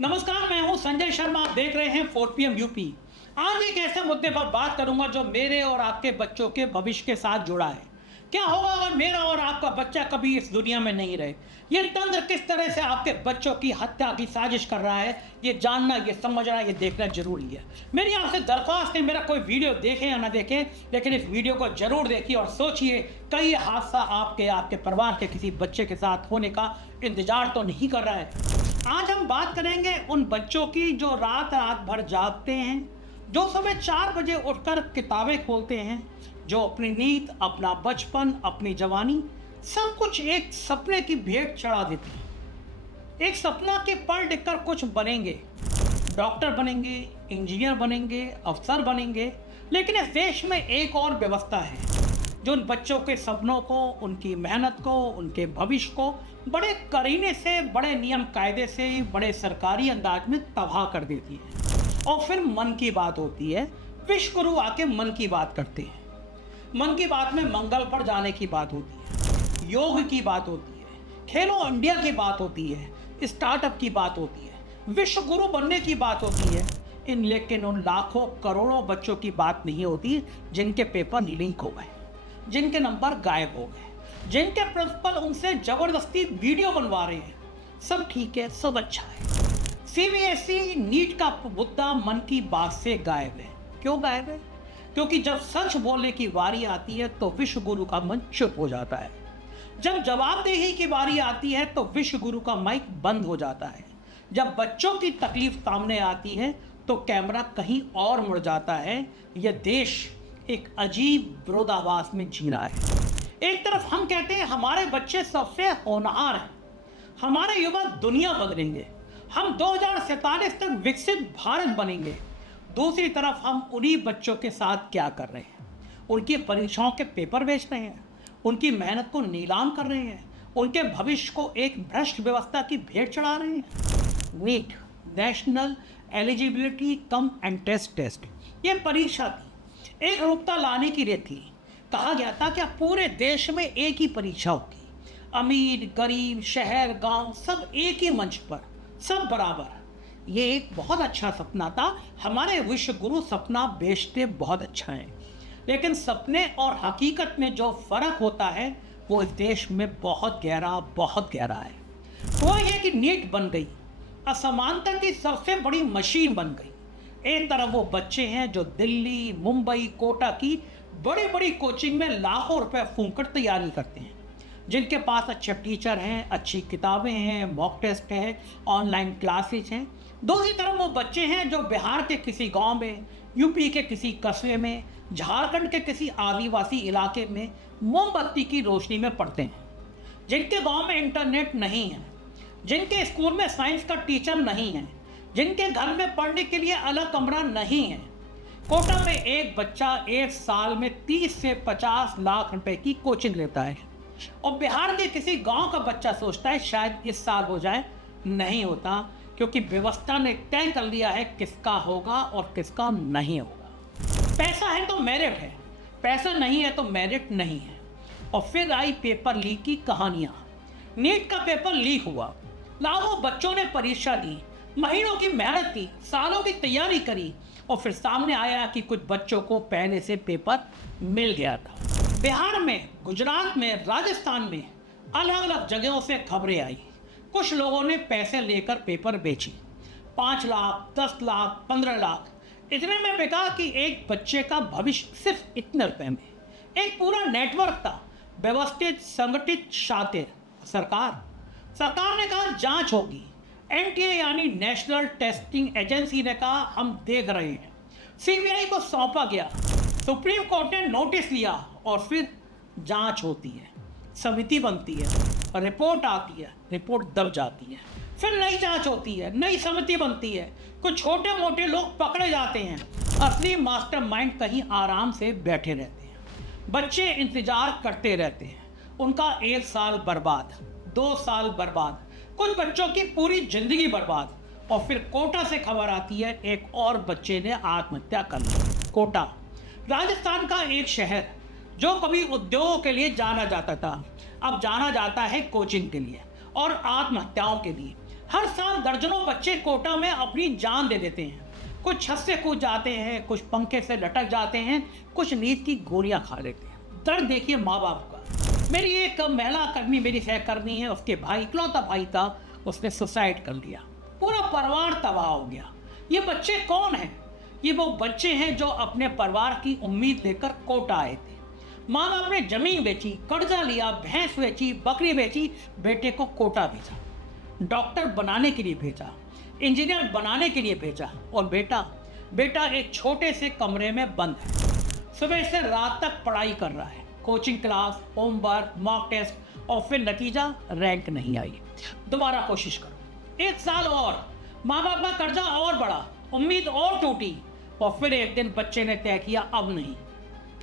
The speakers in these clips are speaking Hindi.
नमस्कार, मैं हूं संजय शर्मा। आप देख रहे हैं 4 PM यूपी। आज एक ऐसे मुद्दे पर बात करूंगा जो मेरे और आपके बच्चों के भविष्य के साथ जुड़ा है। क्या होगा अगर मेरा और आपका बच्चा कभी इस दुनिया में नहीं रहे? ये तंत्र किस तरह से आपके बच्चों की हत्या की साजिश कर रहा है, ये जानना, ये समझना, ये देखना जरूरी है। मेरी आपसे दरख्वास्त है, मेरा कोई वीडियो देखें या ना देखें, लेकिन इस वीडियो को जरूर देखिए और सोचिए कहीं हादसा आपके परिवार के किसी बच्चे के साथ होने का इंतजार तो नहीं कर रहा है। आज हम बात करेंगे उन बच्चों की जो रात रात भर जागते हैं, जो सुबह 4 बजे उठकर किताबें खोलते हैं, जो अपनी नींद, अपना बचपन, अपनी जवानी सब कुछ एक सपने की भेंट चढ़ा देते हैं। एक सपना के पढ़ लिख कर कुछ बनेंगे, डॉक्टर बनेंगे, इंजीनियर बनेंगे, अफसर बनेंगे। लेकिन इस देश में एक और व्यवस्था है जो उन बच्चों के सपनों को, उनकी मेहनत को, उनके भविष्य को बड़े करीने से, बड़े नियम कायदे से, बड़े सरकारी अंदाज में तबाह कर देती है। और फिर मन की बात होती है, विश्व गुरु आके मन की बात करते हैं। मन की बात में मंगल पर जाने की बात होती है, योग की बात होती है, खेलो इंडिया की बात होती है, स्टार्टअप की बात होती है, विश्व गुरु बनने की बात होती है। लेकिन उन लाखों करोड़ों बच्चों की बात नहीं होती जिनके पेपर लीक हो गए, जिनके नंबर गायब हो गए, जिनके प्रिंसिपल उनसे जबरदस्ती वीडियो बनवा रहे हैं। सब ठीक है, सब अच्छा है। सीबीएसई नीट का मुद्दा मन की बात से गायब है। क्यों गायब है? क्योंकि जब सच बोलने की बारी आती है तो विश्व गुरु का मन चुप हो जाता है। जब जवाबदेही की बारी आती है तो विश्व गुरु का माइक बंद हो जाता है। जब बच्चों की तकलीफ सामने आती है तो कैमरा कहीं और मुड़ जाता है। यह देश एक अजीब विरोधाभास में जी रहा है। एक तरफ हम कहते हैं हमारे बच्चे सबसे होनहार हैं, हमारे युवा दुनिया बदलेंगे, हम 2047 तक विकसित भारत बनेंगे। दूसरी तरफ हम उन्हीं बच्चों के साथ क्या कर रहे हैं? उनकी परीक्षाओं के पेपर बेच रहे हैं, उनकी मेहनत को नीलाम कर रहे हैं, उनके भविष्य को एक भ्रष्ट व्यवस्था की भेंट चढ़ा रहे हैं। NEET, national eligibility cum entrance test, ये परीक्षा थी, एक रूपता लाने की रीत थी। कहा गया था कि पूरे देश में एक ही परीक्षा होगी, अमीर, गरीब, शहर, गांव सब एक ही मंच पर, सब बराबर। ये एक बहुत अच्छा सपना था। हमारे विश्व गुरु सपना बेचते बहुत अच्छा है, लेकिन सपने और हकीकत में जो फर्क होता है वो इस देश में बहुत गहरा है। वो ये कि नीट बन गई, असमानता की सबसे बड़ी मशीन बन गई। एक तरफ वो बच्चे हैं जो दिल्ली, मुंबई, कोटा की बड़ी बड़ी कोचिंग में लाखों रुपए फूंक कर तैयारी करते हैं, जिनके पास अच्छे टीचर हैं, अच्छी किताबें हैं, मॉक टेस्ट है, ऑनलाइन क्लासेज हैं। दूसरी तरफ वो बच्चे हैं जो बिहार के किसी गांव में, यूपी के किसी कस्बे में, झारखंड के किसी आदिवासी इलाके में मोमबत्ती की रोशनी में पढ़ते हैं, जिनके गांव में इंटरनेट नहीं है, जिनके स्कूल में साइंस का टीचर नहीं है, जिनके घर में पढ़ने के लिए अलग कमरा नहीं है। कोटा में एक बच्चा एक साल में 30 से 50 लाख रुपए की कोचिंग लेता है, और बिहार के किसी गांव का बच्चा सोचता है शायद इस साल हो जाए। नहीं होता, क्योंकि व्यवस्था ने तय कर लिया है किसका होगा और किसका नहीं होगा। पैसा है तो मेरिट है, पैसा नहीं है तो मेरिट नहीं है। और फिर आई पेपर लीक की कहानियाँ। नीट का पेपर लीक हुआ, लाखों बच्चों ने परीक्षा दी, महीनों की मेहनत की, सालों की तैयारी करी, और फिर सामने आया कि कुछ बच्चों को पहले से पेपर मिल गया था। बिहार में, गुजरात में, राजस्थान में अलग अलग जगहों से खबरें आई। कुछ लोगों ने पैसे लेकर पेपर बेचे, 5 लाख, 10 लाख, 15 लाख। इतने में बिका कि एक बच्चे का भविष्य सिर्फ इतने रुपए में। एक पूरा नेटवर्क था, व्यवस्थित, संगठित, शातिर। सरकार ने कहा जांच होगी। एनटीए यानी नेशनल टेस्टिंग एजेंसी ने कहा हम देख रहे हैं। सीबीआई को सौंपा गया, सुप्रीम कोर्ट ने नोटिस लिया, और फिर जांच होती है, समिति बनती है, रिपोर्ट आती है, रिपोर्ट दब जाती है, फिर नई जांच होती है, नई समिति बनती है, कुछ छोटे मोटे लोग पकड़े जाते हैं, असली मास्टरमाइंड कहीं आराम से बैठे रहते हैं। बच्चे इंतजार करते रहते हैं, उनका 1 साल बर्बाद, 2 साल बर्बाद, कुछ बच्चों की पूरी जिंदगी बर्बाद। और फिर कोटा से खबर आती है एक और बच्चे ने आत्महत्या कर ली। कोटा राजस्थान का एक शहर जो कभी उद्योगों के लिए जाना जाता था, अब जाना जाता है कोचिंग के लिए और आत्महत्याओं के लिए। हर साल दर्जनों बच्चे कोटा में अपनी जान दे देते हैं। कुछ छत से कूद जाते हैं, कुछ पंखे से लटक जाते हैं, कुछ नींद की गोलियां खा लेते हैं। दर्द देखिए माँ बाप का। मेरी एक महिला कर्मी, मेरी सहकर्मी है, उसके भाई, इकलौता भाई था, उसने सुसाइड कर लिया। पूरा परिवार तबाह हो गया। ये बच्चे कौन हैं? ये वो बच्चे हैं जो अपने परिवार की उम्मीद लेकर कोटा आए थे। माँ बाप ने जमीन बेची, कर्जा लिया, भैंस बेची, बकरी बेची, बेटे को कोटा भेजा, डॉक्टर बनाने के लिए भेजा, इंजीनियर बनाने के लिए भेजा, और बेटा एक छोटे से कमरे में बंद है। सुबह से रात तक पढ़ाई कर रहा है, coaching class, homework, mock test, और फिर नतीजा रैंक नहीं आई। दोबारा कोशिश करो, 1 साल और। माँ बाप का कर्जा और बढ़ा, उम्मीद और टूटी, और फिर एक दिन बच्चे ने तय किया अब नहीं,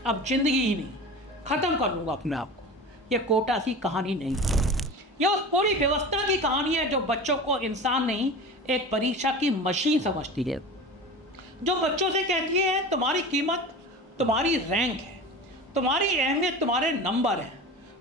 अब जिंदगी ही नहीं, खत्म कर लूंगा अपने आप को। यह कोटा की कहानी नहीं, यह उस पूरी व्यवस्था की कहानी है जो बच्चों को इंसान नहीं, एक परीक्षा की मशीन समझती है, जो बच्चों से कहती है तुम्हारी कीमत तुम्हारी रैंक है, तुम्हारी अहमियत तुम्हारे नंबर है,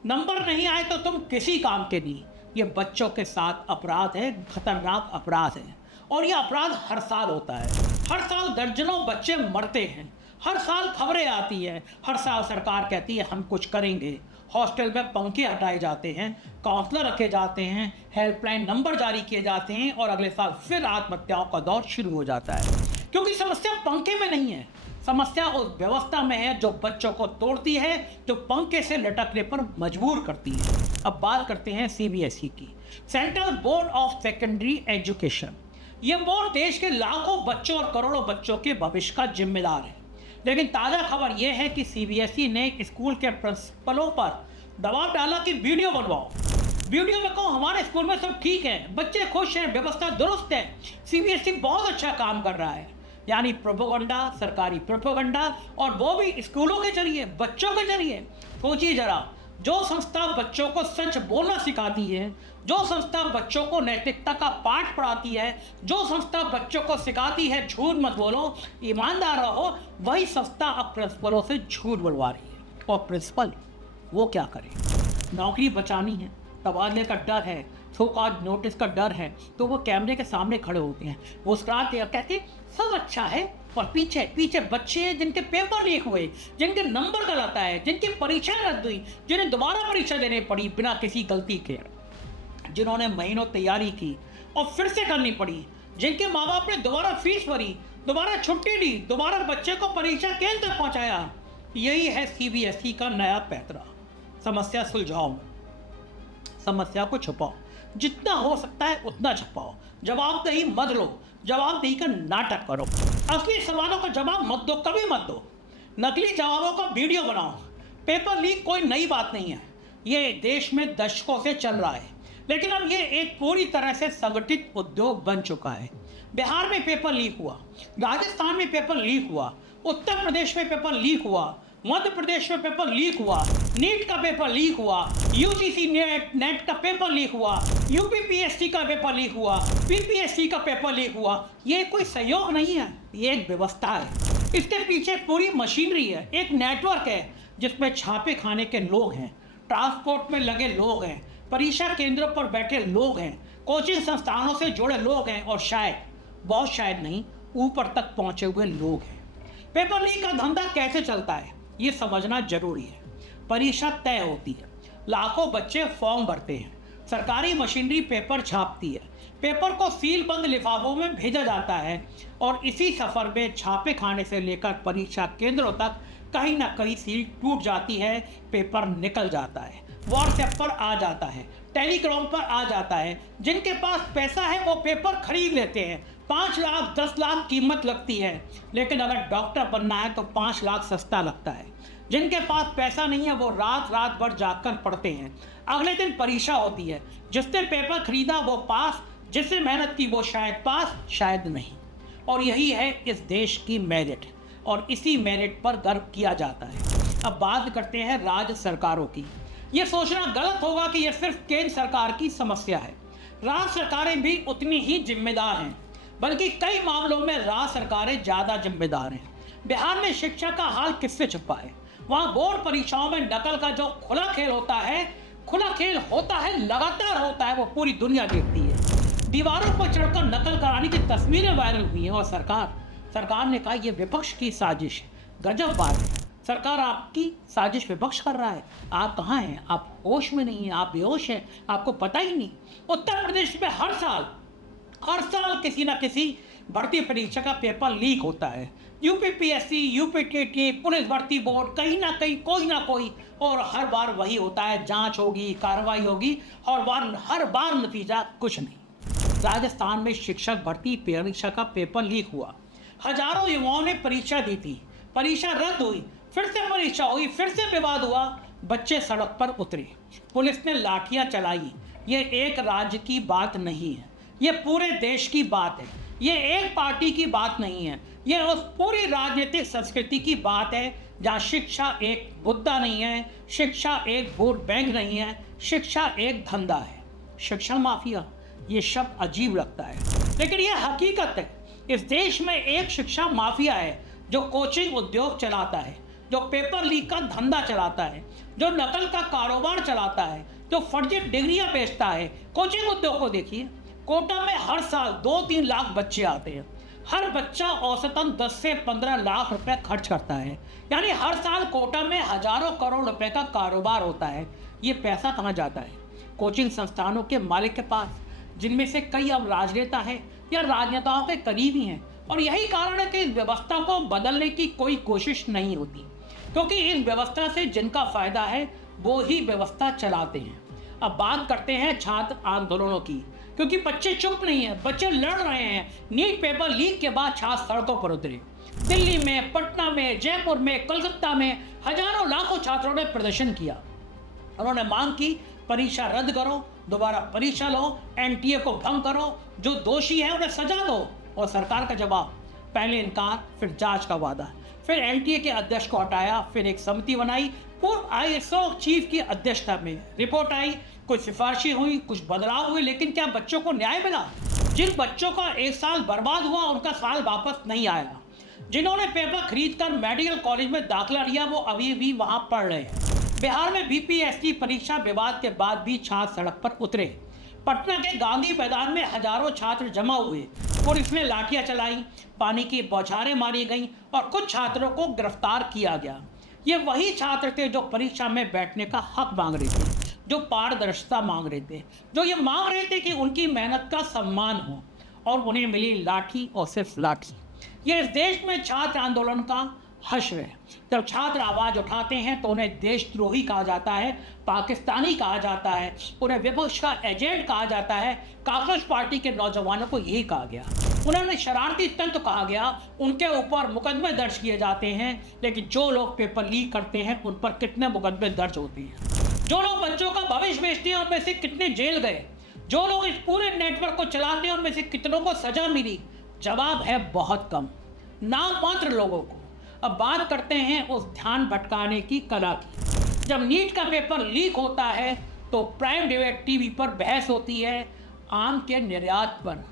नंबर नहीं आए तो तुम किसी काम के नहीं। ये बच्चों के साथ अपराध है, खतरनाक अपराध है, और यह अपराध हर साल होता है। हर साल दर्जनों बच्चे मरते हैं, हर साल खबरें आती है, हर साल सरकार कहती है हम कुछ करेंगे। हॉस्टल में पंखे हटाए जाते हैं, काउंसलर रखे जाते हैं, हेल्पलाइन नंबर जारी किए जाते हैं, और अगले साल फिर आत्महत्याओं का दौर शुरू हो जाता है। क्योंकि समस्या पंखे में नहीं है, समस्या उस व्यवस्था में है जो बच्चों को तोड़ती है, जो पंखे से लटकने पर मजबूर करती है। अब बात करते हैं सीबीएसई की, central board of secondary education. यह बोर्ड देश के लाखों बच्चों और करोड़ों बच्चों के भविष्य का जिम्मेदार है। लेकिन ताज़ा खबर यह है कि सीबीएसई ने स्कूल के प्रिंसिपलों पर दबाव डाला कि वीडियो बनवाओ, वीडियो में कहो हमारे स्कूल में सब ठीक है, बच्चे खुश हैं, व्यवस्था दुरुस्त है, सीबीएसई बहुत अच्छा काम कर रहा है। यानी प्रोपेगेंडा, सरकारी प्रोपेगेंडा, और वो भी स्कूलों के जरिए, बच्चों के जरिए। सोचिए जरा, जो संस्था बच्चों को सच बोलना सिखाती है, जो संस्था बच्चों को नैतिकता का पाठ पढ़ाती है, जो संस्था बच्चों को सिखाती है झूठ मत बोलो, ईमानदार रहो, वही संस्था अब प्रिंसिपलों से झूठ बोलवा रही है। और प्रिंसिपल वो क्या करे? नौकरी बचानी है, तबादले का डर है, शोकॉज नोटिस का डर है, तो वो कैमरे के सामने खड़े होते हैं, मुस्कुराते हैं, कहते सब अच्छा है, और पीछे बच्चे हैं जिनके पेपर लीक हुए, जिनके नंबर गलत आए, जिनकी परीक्षा रद्द हुई, जिन्हें दोबारा परीक्षा देनी पड़ी बिना किसी गलती के, जिन्होंने महीनों तैयारी की और फिर से करनी पड़ी, जिनके माँ बाप ने दोबारा फीस भरी, दोबारा छुट्टी ली, दोबारा बच्चे को परीक्षा केंद्र तक पहुँचाया। यही है सीबीएसई का नया पैतरा। समस्या सुलझाओ, समस्या को छुपाओ, जितना हो सकता है उतना छुपाओ, जवाबदेही मत लो, जवाबदेही का नाटक करो, असली सवालों का जवाब मत दो, कभी मत दो, नकली जवाबों का वीडियो बनाओ। पेपर लीक कोई नई बात नहीं है, ये देश में दशकों से चल रहा है, लेकिन अब ये एक पूरी तरह से संगठित उद्योग बन चुका है। बिहार में पेपर लीक हुआ, राजस्थान में पेपर लीक हुआ, उत्तर प्रदेश में पेपर लीक हुआ, मध्य प्रदेश में पेपर लीक हुआ, नीट का पेपर लीक हुआ, यूजीसी नेट का पेपर लीक हुआ, यूपीपीएससी का पेपर लीक हुआ, पीपीएससी का पेपर लीक हुआ। ये कोई सहयोग नहीं है, ये एक व्यवस्था है। इसके पीछे पूरी मशीनरी है, एक नेटवर्क है जिसमें छापे खाने के लोग हैं, ट्रांसपोर्ट में लगे लोग हैं, परीक्षा केंद्रों पर बैठे लोग हैं, कोचिंग संस्थानों से जुड़े लोग हैं, और शायद, बहुत शायद नहीं, ऊपर तक पहुंचे हुए लोग हैं। पेपर लीक का धंधा कैसे चलता है ये समझना जरूरी है। परीक्षा तय होती है, लाखों बच्चे फॉर्म भरते हैं, सरकारी मशीनरी पेपर छापती है, पेपर को सील बंद लिफाफों में भेजा जाता है, और इसी सफ़र में छापे खाने से लेकर परीक्षा केंद्रों तक कहीं ना कहीं सील टूट जाती है, पेपर निकल जाता है, व्हाट्सएप पर आ जाता है, टेलीग्राम पर आ जाता है। जिनके पास पैसा है वो पेपर खरीद लेते हैं, 5 लाख 10 लाख कीमत लगती है, लेकिन अगर डॉक्टर बनना है तो 5 लाख सस्ता लगता है। जिनके पास पैसा नहीं है वो रात भर जागकर पढ़ते हैं, अगले दिन परीक्षा होती है, जिसने पेपर खरीदा वो पास, जिसने मेहनत की वो शायद पास, शायद नहीं। और यही है इस देश की मेरिट, और इसी मेरिट पर गर्व किया जाता है। अब बात करते हैं राज्य सरकारों की। ये सोचना गलत होगा कि यह सिर्फ केंद्र सरकार की समस्या है, राज्य सरकारें भी उतनी ही जिम्मेदार हैं, बल्कि कई मामलों में राज्य सरकारें ज़्यादा जिम्मेदार हैं। बिहार में शिक्षा का हाल किससे छुपा है? वहाँ बोर्ड परीक्षाओं में नकल का जो खुला खेल होता है, लगातार होता है, वो पूरी दुनिया देखती है। दीवारों पर चढ़कर नकल कराने की तस्वीरें वायरल हुई हैं और सरकार ने कहा ये विपक्ष की साजिश है। गजब बात है, सरकार आपकी साजिश विपक्ष कर रहा है। आप कहाँ हैं? आप होश में नहीं हैं, आप बेहोश हैं, आपको पता ही नहीं। उत्तर प्रदेश में हर साल किसी ना किसी भर्ती परीक्षा का पेपर लीक होता है। यूपीपीएससी, यूपीटीटी, पुलिस भर्ती बोर्ड, कहीं ना कहीं कोई ना कोई, और हर बार वही होता है, जांच होगी, कार्रवाई होगी और हर बार नतीजा कुछ नहीं। राजस्थान में शिक्षक भर्ती परीक्षा का पेपर लीक हुआ। हजारों युवाओं ने परीक्षा दी थी, परीक्षा रद्द हुई, फिर से परीक्षा हुई, फिर से विवाद हुआ, बच्चे सड़क पर उतरे, पुलिस ने लाठियां चलाई। ये एक राज्य की बात नहीं है, ये पूरे देश की बात है, ये एक पार्टी की बात नहीं है, ये उस पूरी राजनीतिक संस्कृति की बात है जहाँ शिक्षा एक मुद्दा नहीं है, शिक्षा एक वोट बैंक नहीं है, शिक्षा एक धंधा है। शिक्षा माफिया, ये शब्द अजीब लगता है लेकिन ये हकीकत है। इस देश में एक शिक्षा माफिया है जो कोचिंग उद्योग चलाता है, जो पेपर लीक का धंधा चलाता है, जो नकल का कारोबार चलाता है, जो फर्जी डिग्रियां बेचता है। कोचिंग उद्योग को देखिए, कोटा में हर साल 2-3 लाख बच्चे आते हैं, हर बच्चा औसतन 10 से 15 लाख रुपए खर्च करता है, यानी हर साल कोटा में हजारों करोड़ रुपए का कारोबार होता है। ये पैसा कहाँ जाता है? कोचिंग संस्थानों के मालिक के पास, जिनमें से कई अब राजनेता हैं या राजनेताओं के करीबी हैं। और यही कारण है कि इस व्यवस्था को बदलने की कोई कोशिश नहीं होती, क्योंकि इस व्यवस्था से जिनका फायदा है वो ही व्यवस्था चलाते हैं। अब बात करते हैं छात्र आंदोलनों की, क्योंकि बच्चे चुप नहीं है, बच्चे लड़ रहे हैं। नीट पेपर लीक के बाद छात्र सड़कों पर उतरे। दिल्ली में, पटना में, जयपुर में, कोलकाता में हजारों लाखों छात्रों ने प्रदर्शन किया। उन्होंने मांग की परीक्षा रद्द करो, दोबारा परीक्षा लो, एनटीए को भंग करो, जो दोषी है उन्हें सजा दो। और सरकार का जवाब, पहले इनकार, फिर जांच का वादा, फिर एनटीए के अध्यक्ष को हटाया, फिर एक समिति बनाई, पूर्व आईएसओ चीफ की अध्यक्षता में रिपोर्ट आई, कुछ सिफारिशें हुई, कुछ बदलाव हुए, लेकिन क्या बच्चों को न्याय मिला? जिन बच्चों का एक साल बर्बाद हुआ उनका साल वापस नहीं आया। जिन्होंने पेपर खरीद कर मेडिकल कॉलेज में दाखिला लिया वो अभी भी वहां पढ़ रहे हैं। बिहार में बीपीएससी परीक्षा विवाद के बाद भी छात्र सड़क पर उतरे। पटना के गांधी मैदान में हजारों छात्र जमा हुए, पुलिस ने लाठियां चलाई, पानी की बौछारें मारी गईं और कुछ छात्रों को गिरफ्तार किया गया। ये वही छात्र थे जो परीक्षा में बैठने का हक मांग रहे थे, जो पारदर्शिता मांग रहे थे, जो ये मांग रहे थे कि उनकी मेहनत का सम्मान हो, और उन्हें मिली लाठी और सिर्फ लाठी। ये इस देश में छात्र आंदोलन का हश्र है। जब छात्र आवाज उठाते हैं तो उन्हें देशद्रोही कहा जाता है, पाकिस्तानी कहा जाता है, उन्हें विपक्ष का एजेंट कहा जाता है। कांग्रेस पार्टी के नौजवानों को यही कहा गया, उन्होंने शरारती तंत्र कहा गया, उनके ऊपर मुकदमे दर्ज किए जाते हैं। लेकिन जो लोग पेपर लीक करते हैं उन पर कितने मुकदमे दर्ज होते हैं? जो लोग बच्चों का भविष्य बेचते हैं उनमें से कितने जेल गए? जो लोग इस पूरे नेटवर्क को चलाते हैं उनमें से कितनों को सजा मिली? जवाब है बहुत कम, नाम मात्र लोगों को। अब बात करते हैं उस ध्यान भटकाने की कला की। जब नीट का पेपर लीक होता है तो प्राइम डिबेट टीवी पर बहस होती है आम के निर्यात पर,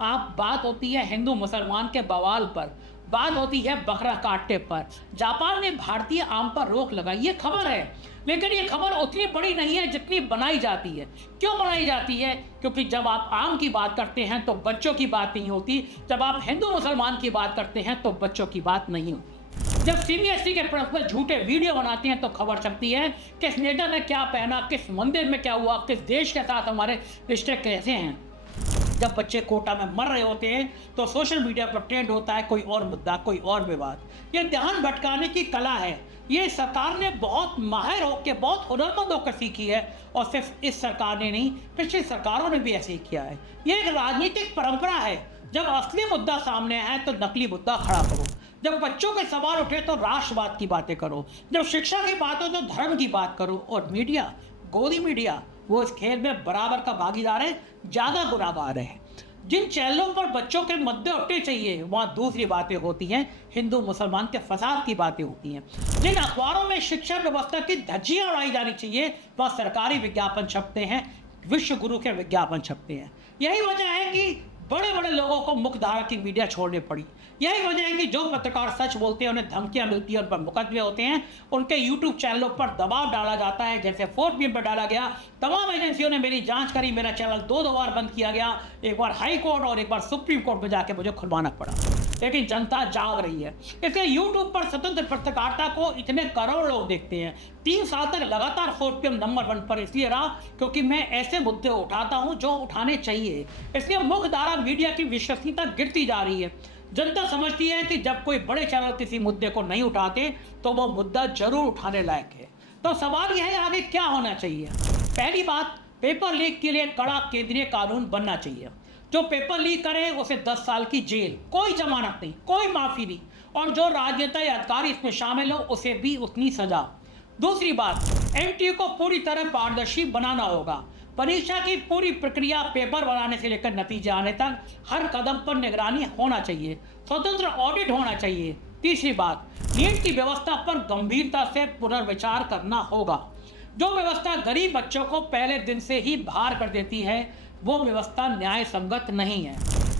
आप बात होती है हिंदू मुसलमान के बवाल पर, बात होती है बकरा काटने पर। जापान ने भारतीय आम पर रोक लगाई, ये खबर है, लेकिन ये खबर उतनी बड़ी नहीं है जितनी बनाई जाती है। क्यों बनाई जाती है? क्योंकि जब आप आम की बात करते हैं तो बच्चों की बात नहीं होती, जब आप हिंदू मुसलमान की बात करते हैं तो बच्चों की बात नहीं होती। जब सीबीएसई के प्रिंसिपल झूठे वीडियो बनाते हैं तो खबर चलती है किस नेता ने क्या पहना, किस मंदिर में क्या हुआ, किस देश के साथ हमारे रिश्ते कैसे हैं। जब बच्चे कोटा में मर रहे होते हैं तो सोशल मीडिया पर ट्रेंड होता है कोई और मुद्दा, कोई और विवाद। ये ध्यान भटकाने की कला है, ये सरकार ने बहुत माहिर होकर, बहुत हुनरमंद होकर सीखी है। और सिर्फ इस सरकार ने नहीं, पिछली सरकारों ने भी ऐसे ही किया है। ये एक राजनीतिक परंपरा है, जब असली मुद्दा सामने आए तो नकली मुद्दा खड़ा करो, जब बच्चों के सवाल उठे तो राष्ट्रवाद की बातें करो, जब शिक्षा की बात हो तो धर्म की बात करो। और मीडिया, गोदी मीडिया, वो इस खेल में बराबर का भागीदार है, ज़्यादा गुनाहगार है। जिन चैनलों पर बच्चों के मुद्दे उठने चाहिए वहाँ दूसरी बातें होती हैं, हिंदू मुसलमान के फसाद की बातें होती हैं। जिन अखबारों में शिक्षा व्यवस्था की धज्जियाँ उड़ाई जानी चाहिए वहाँ सरकारी विज्ञापन छपते हैं, विश्व गुरु के विज्ञापन छपते हैं। यही वजह है कि बड़े बड़े लोगों को मुख्यधारा की मीडिया छोड़नी पड़ी। यही वजह है कि जो पत्रकार सच बोलते हैं, उन्हें धमकियां मिलती हैं, उन पर मुकदमे होते हैं, उनके यूट्यूब चैनलों पर दबाव डाला जाता है। जैसे 4PM पर डाला गया, तमाम एजेंसियों ने मेरी जांच करी, मेरा चैनल 2 बार बंद किया गया, एक बार हाई कोर्ट और एक बार सुप्रीम कोर्ट में जाके मुझे खुलवाना पड़ा। लेकिन जनता जाग रही है। इसलिए यूट्यूब पर स्वतंत्र पत्रकारिता को इतने करोड़ लोग देखते हैं। 3 साल तक लगातार 4PM नंबर 1 पर इसलिए रहा क्योंकि मैं ऐसे मुद्दे उठाता हूं जो उठाने चाहिए। इसलिए मुख्यधारा मीडिया की विश्वसनीयता गिरती जा रही है। जनता समझती है कि जब कोई बड़े चैनल किसी मुद्दे को नहीं उठाते तो वो मुद्दा जरूर उठाने लायक है। तो सवाल यह है, आगे क्या होना चाहिए? पहली बात, पेपर लीक के लिए कड़ा केंद्रीय कानून बनना चाहिए। जो पेपर लीक करे उसे 10 साल की जेल, कोई जमानत नहीं, कोई माफी नहीं, और जो राजनेता या अधिकारी इसमें शामिल हो उसे भी उतनी सजा। दूसरी बात, MTU को पूरी तरह पारदर्शी बनाना होगा। परीक्षा की पूरी प्रक्रिया पेपर बनाने से लेकर नतीजे आने तक हर कदम पर निगरानी होना चाहिए, स्वतंत्र ऑडिट होना चाहिए। तीसरी बात, नीट की व्यवस्था पर गंभीरता से पुनर्विचार करना होगा। जो व्यवस्था गरीब बच्चों को पहले दिन से ही बाहर कर देती है वो व्यवस्था न्याय संगत नहीं है।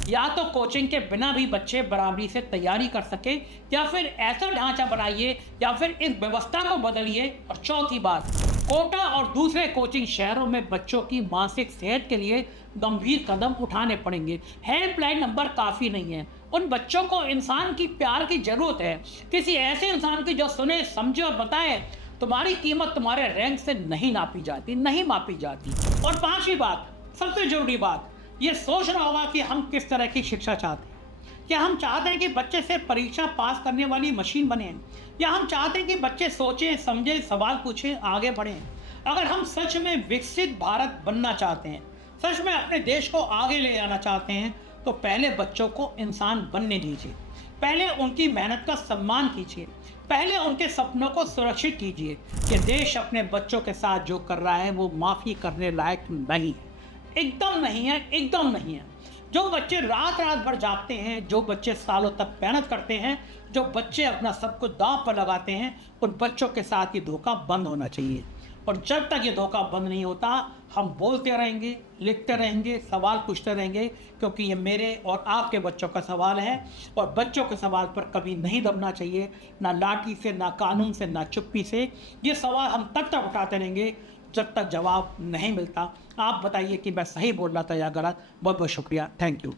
या तो कोचिंग के बिना भी बच्चे बराबरी से तैयारी कर सके, या फिर ऐसा ढांचा बनाइए, या फिर इस व्यवस्था को बदलिए। और चौथी बात, कोटा और दूसरे कोचिंग शहरों में बच्चों की मानसिक सेहत के लिए गंभीर कदम उठाने पड़ेंगे। हेल्पलाइन नंबर काफ़ी नहीं है। उन बच्चों को इंसान की प्यार की जरूरत है, किसी ऐसे इंसान की जो सुने, समझे और बताए। तुम्हारी कीमत तुम्हारे रैंक से नहीं नापी जाती, नहीं मापी जाती। और पांचवी बात, सबसे जरूरी बात, ये सोचना होगा कि हम किस तरह की शिक्षा चाहते हैं। क्या हम चाहते हैं कि बच्चे सिर्फ परीक्षा पास करने वाली मशीन बने, या हम चाहते हैं कि बच्चे सोचें, समझें, सवाल पूछें, आगे बढ़ें? अगर हम सच में विकसित भारत बनना चाहते हैं, सच में अपने देश को आगे ले जाना चाहते हैं, तो पहले बच्चों को इंसान बनने दीजिए, पहले उनकी मेहनत का सम्मान कीजिए, पहले उनके सपनों को सुरक्षित कीजिए। कि देश अपने बच्चों के साथ जो कर रहा है वो माफ़ी करने लायक नहीं है, एकदम नहीं है, एकदम नहीं है। जो बच्चे रात रात भर जागते हैं, जो बच्चे सालों तक मेहनत करते हैं, जो बच्चे अपना सब कुछ दांव पर लगाते हैं, उन बच्चों के साथ ये धोखा बंद होना चाहिए। और जब तक ये धोखा बंद नहीं होता, हम बोलते रहेंगे, लिखते रहेंगे, सवाल पूछते रहेंगे, क्योंकि ये मेरे और आपके बच्चों का सवाल है। और बच्चों के सवाल पर कभी नहीं दबना चाहिए, ना लाठी से, ना कानून से, ना चुप्पी से। ये सवाल हम तब तक उठाते रहेंगे जब तक जवाब नहीं मिलता। आप बताइए कि मैं सही बोल रहा था या गलत। बहुत बहुत शुक्रिया, थैंक यू।